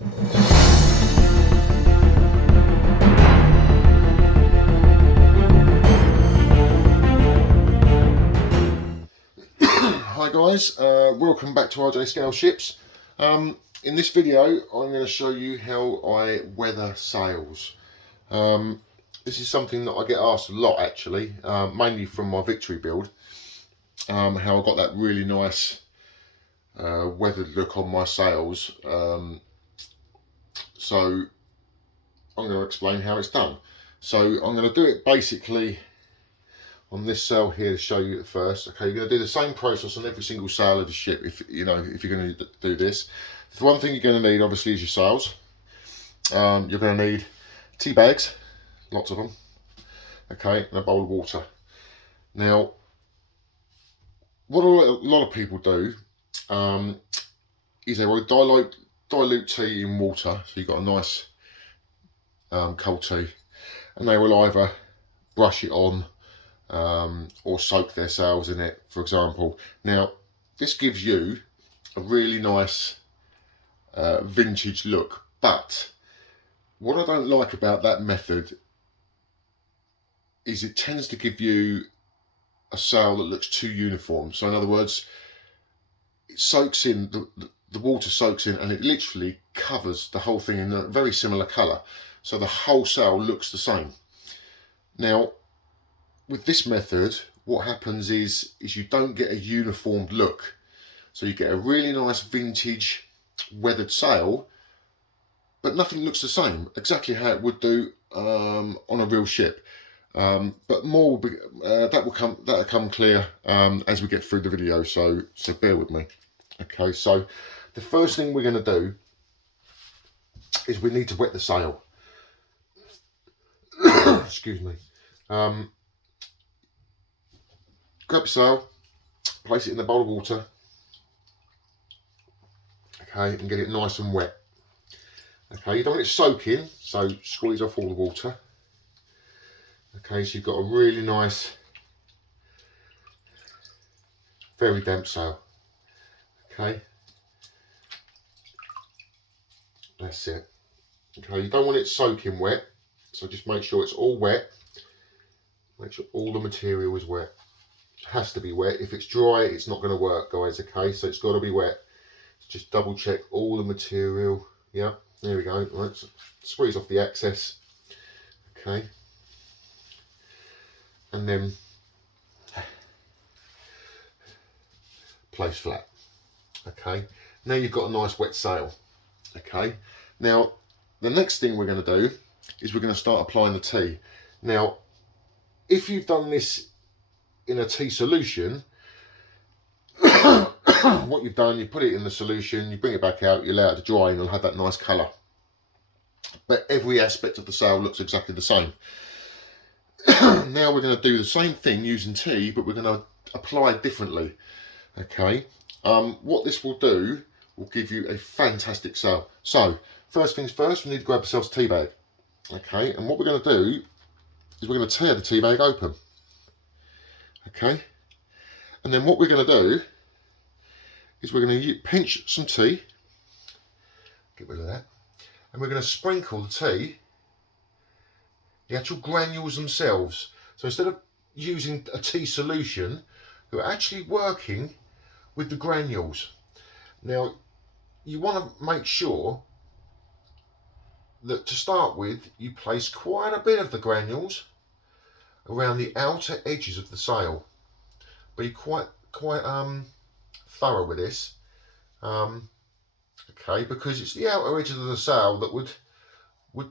Hi guys, welcome back to RJ Scale Ships. In this video I'm going to show you how I weather sails. This is something that I get asked a lot actually, mainly from my Victory build, how I got that really nice weathered look on my sails. So I'm going to explain how it's done. So I'm going to do it basically on this sail here to show you at first. Okay, you're going to do the same process on every single sail of the ship if you're going to do this. The one thing you're going to need obviously is your sails. You're going to need tea bags, lots of them, okay, and a bowl of water. Now what a lot of people do is they will dilute tea in water, so you've got a nice cold tea, and they will either brush it on or soak their sails in it, for example. Now this gives you a really nice vintage look, but what I don't like about that method is it tends to give you a sail that looks too uniform. So in other words, it soaks in, the water soaks in, and it literally covers the whole thing in a very similar colour, so the whole sail looks the same. Now with this method, what happens is you don't get a uniformed look. So you get a really nice vintage weathered sail, but nothing looks the same, exactly how it would do on a real ship. But more will be, that'll come clear as we get through the video. So bear with me. Okay, so the first thing we're going to do is we need to wet the sail. Excuse me. Grab your sail, place it in a bowl of water, okay, and get it nice and wet. Okay, you don't want it soaking, so squeeze off all the water. Okay, so you've got a really nice, very damp sail. Okay, that's it. Okay, you don't want it soaking wet, so just make sure it's all wet. Make sure all the material is wet. It has to be wet. If it's dry, it's not going to work, guys. Okay, so it's got to be wet. Just double check all the material. Yeah, there we go. Right, so squeeze off the excess. Okay, and then place flat. Okay, now you've got a nice wet sail. Okay, now the next thing we're going to do is we're going to start applying the tea. Now if you've done this in a tea solution, what you've done, you put it in the solution, you bring it back out, you allow it to dry, and you'll have that nice colour. But every aspect of the sail looks exactly the same. Now we're going to do the same thing using tea, but we're going to apply it differently. Okay, what this will do will give you a fantastic sail. So first things first, we need to grab ourselves a tea bag. Okay, and what we're going to do is we're going to tear the tea bag open. Okay, and then what we're going to do is we're going to pinch some tea, get rid of that, and we're going to sprinkle the tea, the actual granules themselves. So instead of using a tea solution, we're actually working with the granules. Now you want to make sure that to start with you place quite a bit of the granules around the outer edges of the sail. Be quite thorough with this, okay, because it's the outer edges of the sail that would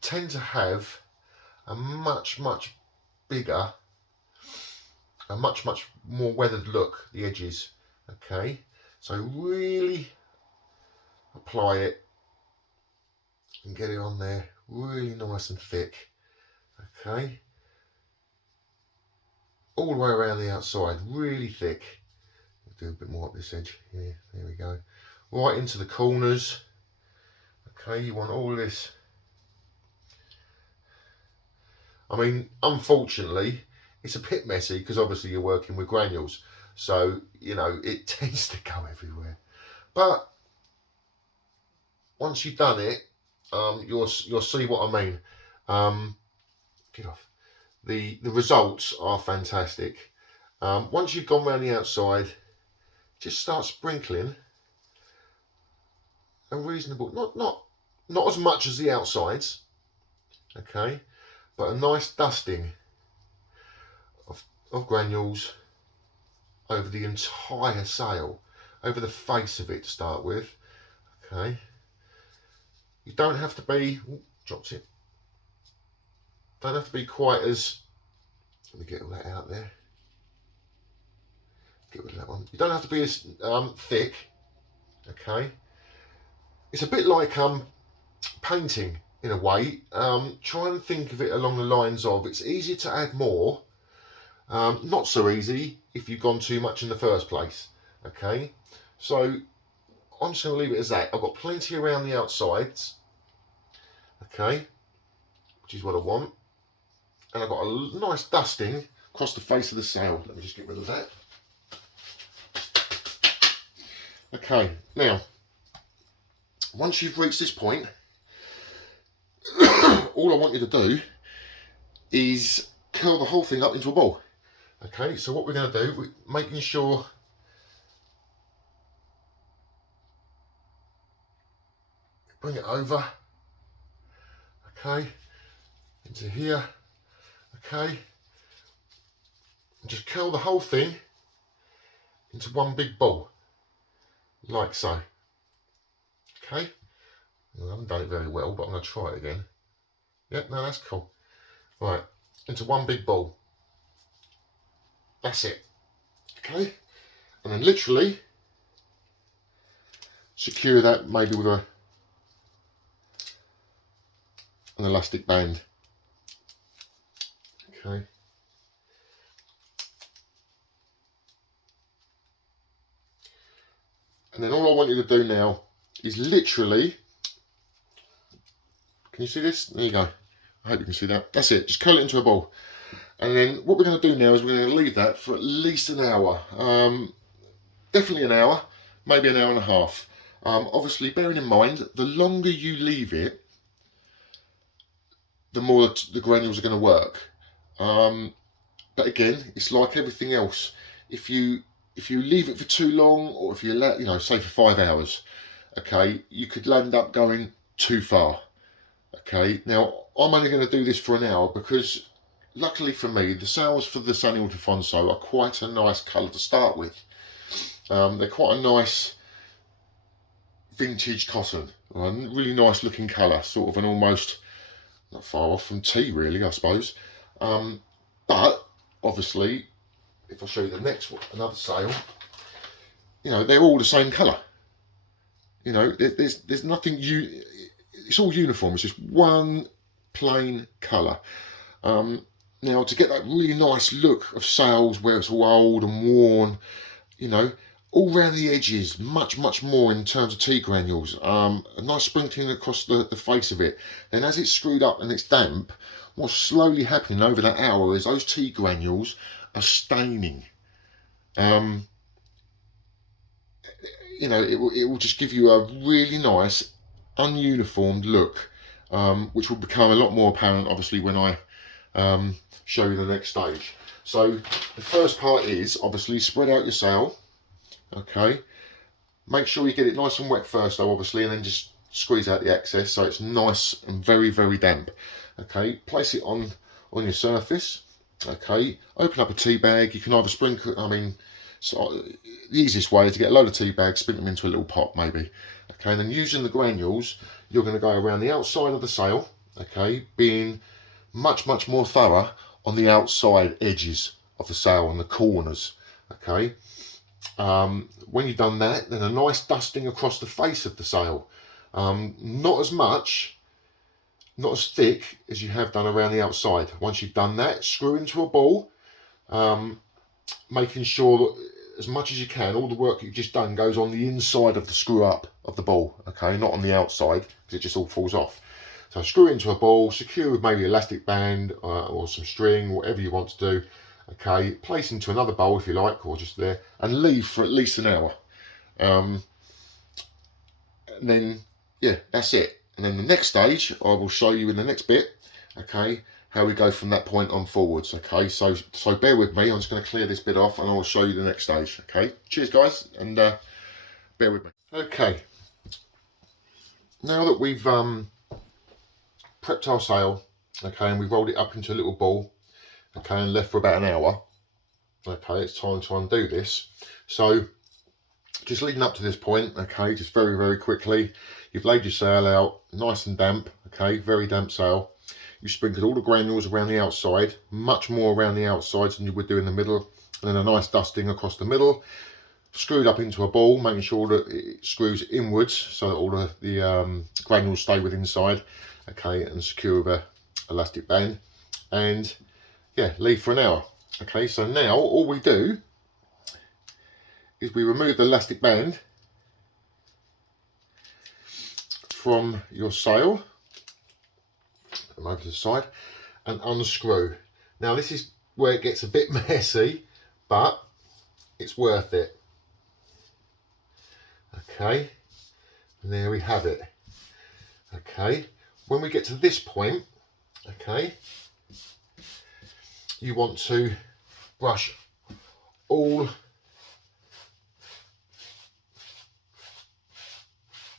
tend to have a much bigger, a much more weathered look, the edges. Okay, so really apply it and get it on there really nice and thick. Okay, all the way around the outside, really thick. I'll do a bit more up this edge here. There we go. Right into the corners. Okay, you want all this. I mean, unfortunately, it's a bit messy because obviously you're working with granules, so you know it tends to go everywhere. But once you've done it, you'll see what I mean. Get off. The results are fantastic. Once you've gone around the outside, just start sprinkling a reasonable, not as much as the outsides, okay, but a nice dusting of granules over the entire sail, over the face of it to start with. Okay, you don't have to be, drops it, don't have to be quite as, let me get all that out there, get rid of that one. You don't have to be as thick, okay. It's a bit like painting in a way. Try and think of it along the lines of, it's easy to add more, not so easy if you've gone too much in the first place, okay. So I'm just going to leave it as that. I've got plenty around the outsides, okay, which is what I want, and I've got a nice dusting across the face of the sail. Let me just get rid of that. Okay, now once you've reached this point, all I want you to do is curl the whole thing up into a ball. Okay, so what we're going to do, we're making sure bring it over, okay, into here, okay, and just curl the whole thing into one big ball, like so. Okay, I haven't done it very well, but I'm going to try it again. Yep, no, that's cool. Right, into one big ball. That's it. Okay, and then literally secure that maybe with an elastic band. Okay. And then all I want you to do now is literally, can you see this? There you go. I hope you can see that. That's it. Just curl it into a ball. And then what we're going to do now is we're going to leave that for at least an hour. Definitely an hour, maybe an hour and a half. Obviously, bearing in mind, the longer you leave it, the more the granules are going to work. But again, it's like everything else. If you leave it for too long, or if you let, say for 5 hours, okay, you could end up going too far. Okay, now I'm only going to do this for an hour because luckily for me, the sails for the Sunny Ildefonso are quite a nice colour to start with. They're quite a nice vintage cotton, a really nice looking colour, sort of an almost, not far off from tea really, I suppose. But obviously, if I show you the next one, another sail, they're all the same colour. There's nothing, it's all uniform, it's just one plain colour. Now to get that really nice look of sails where it's all old and worn, all around the edges, much more in terms of tea granules, a nice sprinkling across the face of it. Then as it's screwed up and it's damp, what's slowly happening over that hour is those tea granules are staining. It will just give you a really nice ununiformed look, which will become a lot more apparent obviously when I show you the next stage. So the first part is obviously spread out your sail. Okay, make sure you get it nice and wet first though, obviously, and then just squeeze out the excess so it's nice and very damp. Okay, place it on your surface. Okay, open up a tea bag. You can either sprinkle, so the easiest way is to get a load of tea bags, sprinkle them into a little pot maybe. Okay, and then using the granules, you're going to go around the outside of the sail, okay, being much more thorough on the outside edges of the sail, on the corners. Okay, when you've done that, then a nice dusting across the face of the sail. Not as thick as you have done around the outside. Once you've done that, screw into a ball, making sure that as much as you can, all the work that you've just done goes on the inside of the screw up of the ball, okay, not on the outside, because it just all falls off. So screw it into a ball, secure with maybe elastic band or some string, whatever you want to do. Okay, place into another bowl if you like, or just there, and leave for at least an hour. And then yeah, that's it. And then the next stage, I will show you in the next bit, okay, how we go from that point on forwards, okay? So bear with me, I'm just going to clear this bit off and I'll show you the next stage, okay? Cheers, guys, and bear with me. Okay, now that we've prepped our sail, okay, and we've rolled it up into a little ball, okay, and left for about an hour, okay, it's time to undo this. So just leading up to this point, okay, just very, very quickly, you've laid your sail out nice and damp, okay, very damp sail. You sprinkled all the granules around the outside, much more around the outside than you would do in the middle, and then a nice dusting across the middle, screwed up into a ball, making sure that it screws inwards so that all of the granules stay within inside, okay, and secure with a elastic band, and yeah, leave for an hour. Okay, so now all we do is we remove the elastic band from your sail, put them over to the side, and unscrew. Now this is where it gets a bit messy, but it's worth it. Okay, and there we have it. Okay, when we get to this point, okay, you want to brush all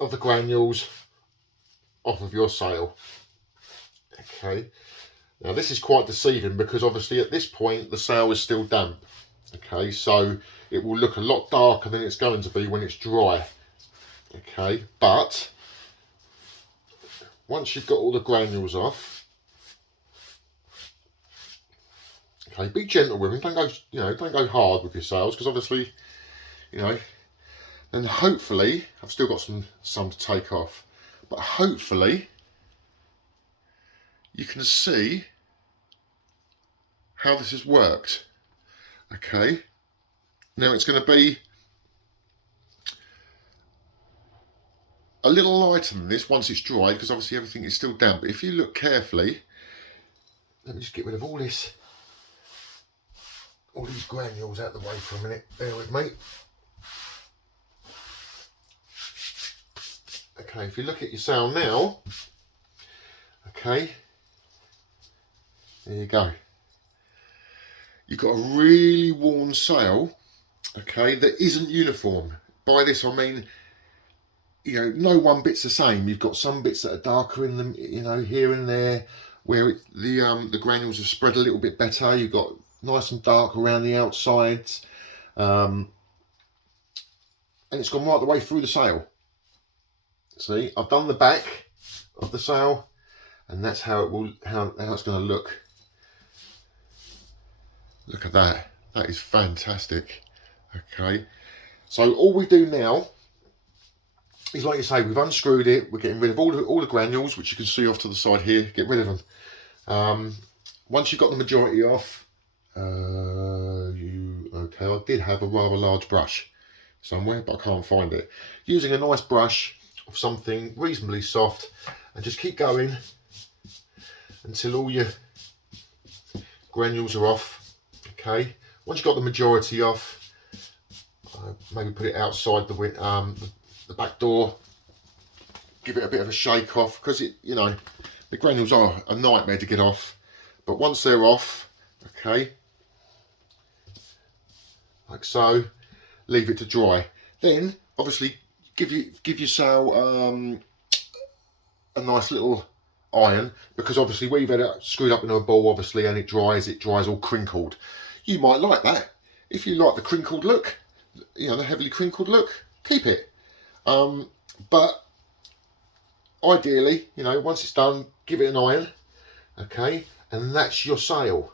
of the granules off of your sail. Okay, now this is quite deceiving because obviously at this point the sail is still damp. Okay, so it will look a lot darker than it's going to be when it's dry. Okay, but once you've got all the granules off, okay, be gentle with them. Don't go, don't go hard with your sails because obviously, and hopefully I've still got some to take off, but hopefully you can see how this has worked. Okay, now it's going to be a little lighter than this once it's dried because obviously everything is still damp, but if you look carefully, let me just get rid of all these granules out of the way for a minute, bear with me. Okay, if you look at your sail now, okay, there you go. You've got a really worn sail, okay, that isn't uniform. By this I mean, no one bit's the same. You've got some bits that are darker in them, here and there, where the granules are spread a little bit better. You've got nice and dark around the outsides, and it's gone right the way through the sail. See, I've done the back of the sail, and that's how it's going to look. Look at that. That is fantastic. Okay, so all we do now is, like you say, we've unscrewed it. We're getting rid of all the granules, which you can see off to the side here. Get rid of them. Once you've got the majority off, okay, I did have a rather large brush somewhere, but I can't find it. Using a nice brush of something reasonably soft, and just keep going until all your granules are off. Okay, once you've got the majority off, maybe put it outside the back door, give it a bit of a shake off, because the granules are a nightmare to get off, but once they're off, okay, like so, leave it to dry. Then obviously give your sail a nice little iron, because obviously where you've had it screwed up into a ball, obviously, and it dries all crinkled. You might like that. If you like the crinkled look, the heavily crinkled look, keep it. But ideally, once it's done, give it an iron, okay, and that's your sail.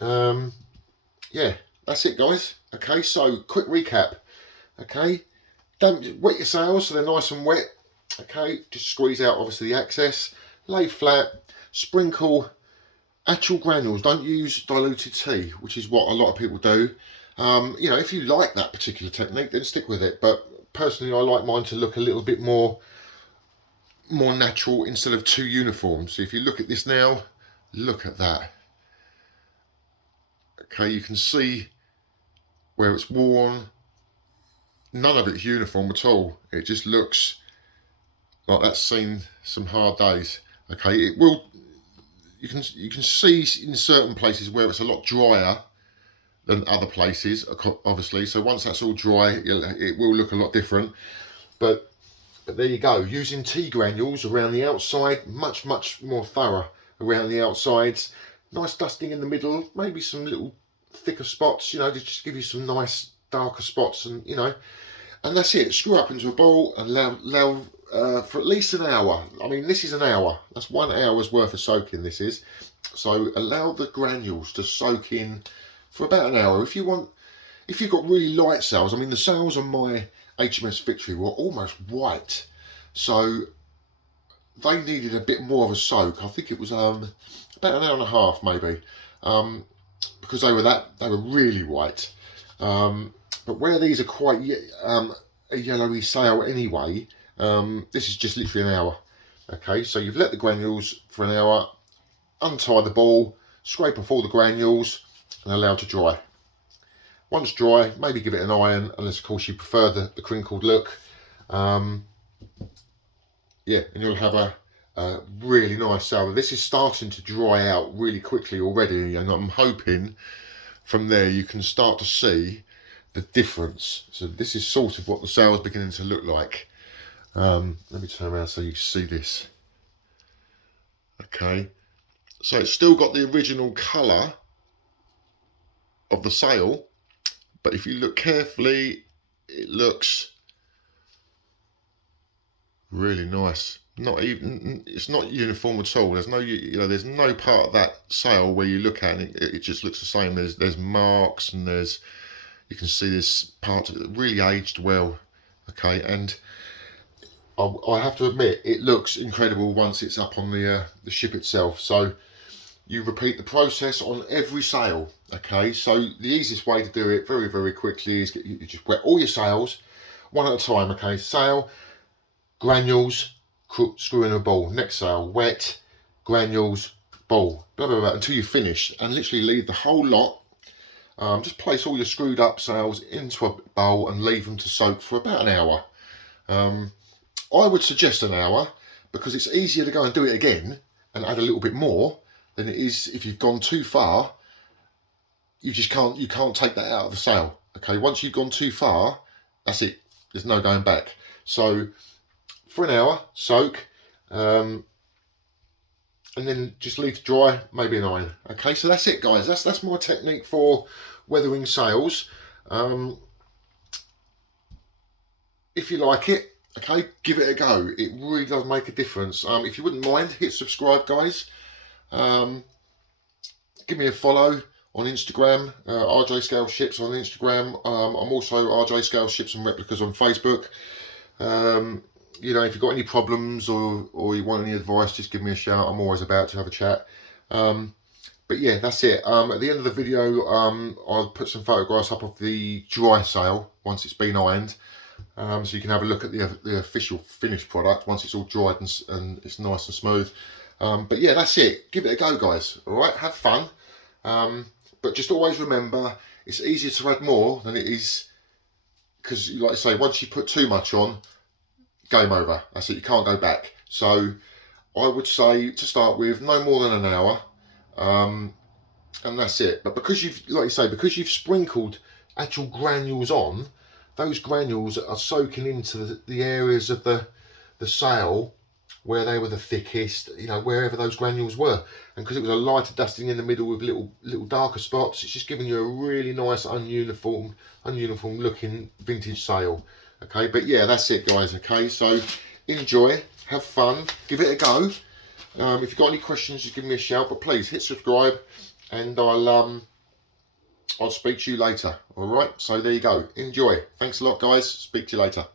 Yeah, that's it, guys. Okay, so quick recap. Okay, wet your sails so they're nice and wet. Okay, just squeeze out obviously the excess, lay flat, sprinkle actual granules. Don't use diluted tea, which is what a lot of people do. If you like that particular technique, then stick with it, but personally I like mine to look a little bit more natural instead of too uniform. So if you look at this now, look at that. Okay, you can see where it's worn. None of it's uniform at all. It just looks like that's seen some hard days. Okay, it will. You can see in certain places where it's a lot drier than other places, obviously. So once that's all dry, it will look a lot different. But there you go. Using tea granules around the outside, much more thorough around the outsides. Nice dusting in the middle, maybe some little thicker spots, you know, to just give you some nice darker spots, and you know, and that's it. Screw up into a bowl and allow for at least an hour. I mean, this is an hour. That's 1 hour's worth of soaking. This is. So allow the granules to soak in for about an hour. If you've got really light sails, I mean, the sails on my HMS Victory were almost white, so they needed a bit more of a soak. I think it was about an hour and a half, maybe, because they were really white. But where these are quite a yellowy sail anyway, this is just literally an hour. Okay, so you've let the granules for an hour, untie the ball, scrape off all the granules, and allow to dry. Once dry, maybe give it an iron, unless of course you prefer the crinkled look. Yeah, and you'll have a really nice sail. This is starting to dry out really quickly already, and I'm hoping from there you can start to see the difference. So this is sort of what the sail is beginning to look like. Let me turn around so you can see this. Okay, so it's still got the original colour of the sail, but if you look carefully, it looks really nice. It's not uniform at all. There's no, there's no part of that sail where you look at it, it just looks the same. There's marks, and you can see this part of it really aged well. Okay, and I have to admit, it looks incredible once it's up on the ship itself. So you repeat the process on every sail. Okay, so the easiest way to do it very quickly is you just wet all your sails one at a time. Okay, sail, granules, screw in a ball. Next sail, wet, granules, ball, blah blah blah, until you finish, and literally leave the whole lot. Just place all your screwed up sails into a bowl and leave them to soak for about an hour. I would suggest an hour, because it's easier to go and do it again and add a little bit more than it is if you've gone too far. You can't take that out of the sail. Okay, once you've gone too far, that's it. There's no going back. So for an hour, soak, and then just leave to dry, maybe an iron. Okay, so that's it, guys. That's my technique for weathering sails. If you like it, okay, give it a go. It really does make a difference. If you wouldn't mind, hit subscribe, guys. Give me a follow on Instagram, RJ Scale Ships on Instagram. I'm also RJ Scale Ships and Replicas on Facebook. You know, if you've got any problems or you want any advice, just give me a shout. I'm always about to have a chat. But yeah, that's it. At the end of the video, I'll put some photographs up of the dry sail once it's been ironed. So you can have a look at the official finished product once it's all dried and it's nice and smooth. But yeah, that's it. Give it a go, guys. All right, have fun. But just always remember, it's easier to add more than it is, because, like I say, once you put too much on, game over. That's it. You can't go back. So I would say to start with, no more than an hour, and that's it. But because because you've sprinkled actual granules on, those granules are soaking into the areas of the sail where they were the thickest, you know, wherever those granules were. And because it was a lighter dusting in the middle with little darker spots, it's just giving you a really nice ununiform looking vintage sail. Okay, but yeah, that's it, guys. Okay, so enjoy, have fun, give it a go. If you've got any questions, just give me a shout, but please hit subscribe, and I'll speak to you later. All right, so there you go. Enjoy. Thanks a lot, guys. Speak to you later.